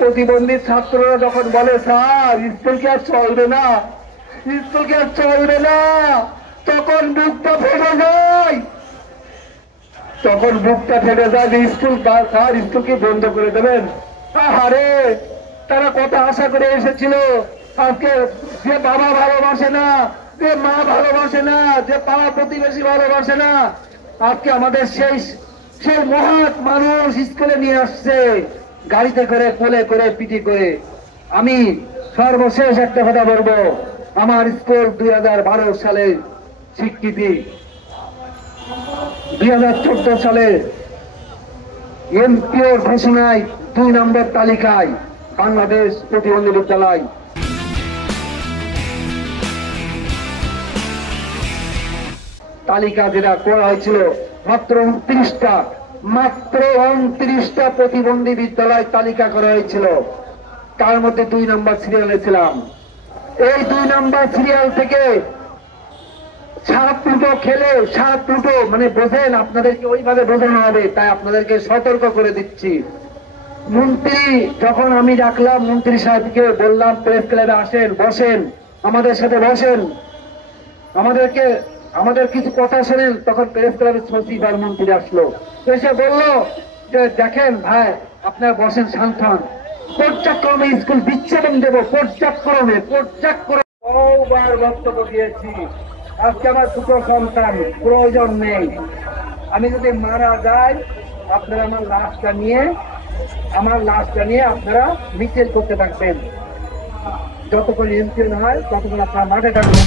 প্রতিবন্ধী ছাত্ররা যখন বলে স্যার স্কুল কি আর চলবে না, স্কুল কি আর চলবে না, তখন বুকটা ফেটে যায়, তখন বুকটা ফেটে যায় যে স্কুল স্যার স্কুল কি বন্ধ করে দেবেন। আরে তারা কত আশা করে এসেছিল, আজকে যে বাবা ভালোবাসে না, যে মা ভালোবাসে না, যে পাড়া প্রতিবেশী ভালোবাসে না, আজকে আমাদের সেই মহৎ মানুষ স্কুলে নিয়ে আসছে গাড়িতে করে, কোলে করে, পিটি করে। আমি সর্বশেষ একটা কথা বলবো, আমার স্কুল 2012 সালে স্বীকৃতি, 2014 সালে এমপিওর ঘোষণায় 2 নম্বর তালিকায় বাংলাদেশ প্রতিবন্ধী বিদ্যালয়। তালিকা যেটা করা হয়েছিল মাত্র 29টা প্রতিবন্ধী বিদ্যালয় তালিকা করা হয়েছিল, তার মধ্যে 2 নম্বর সিরিয়ালে ছিলাম। এই 2 নম্বর সিরিয়াল থেকে 7 লুটো খেলে 7 লুটো, মানে বোঝেন, আপনাদেরকে ওইভাবে বোঝানো হবে, তাই আপনাদেরকে সতর্ক করে দিচ্ছি। মন্ত্রী যখন আমি ডাকলাম, মন্ত্রী সাহেবকে বললাম প্রেস ক্লাবে আসেন, বসেন, আমাদের সাথে বসেন, আমাদের কিছু কথা শোনেন, তখন প্রেস ক্লাবের সচিব আর মন্ত্রী আসলো, এসে বললো যে দেখেন ভাই আপনার বসেন, শান্ত হন, পর্যায়ক্রমে স্কুল বিচ্ছেদন দেব, পর্যায়ক্রমে বহুবার বক্তব্য দিয়েছি। আজকে আমার 2টো সন্তান, প্রয়োজন নেই, আমি যদি মারা যাই আপনারা আমার লাশটা নিয়ে আপনারা মিছিল করতে থাকবেন, যতক্ষণ এমপি হয় ততক্ষণ আপনারা মাঠে থাকবেন।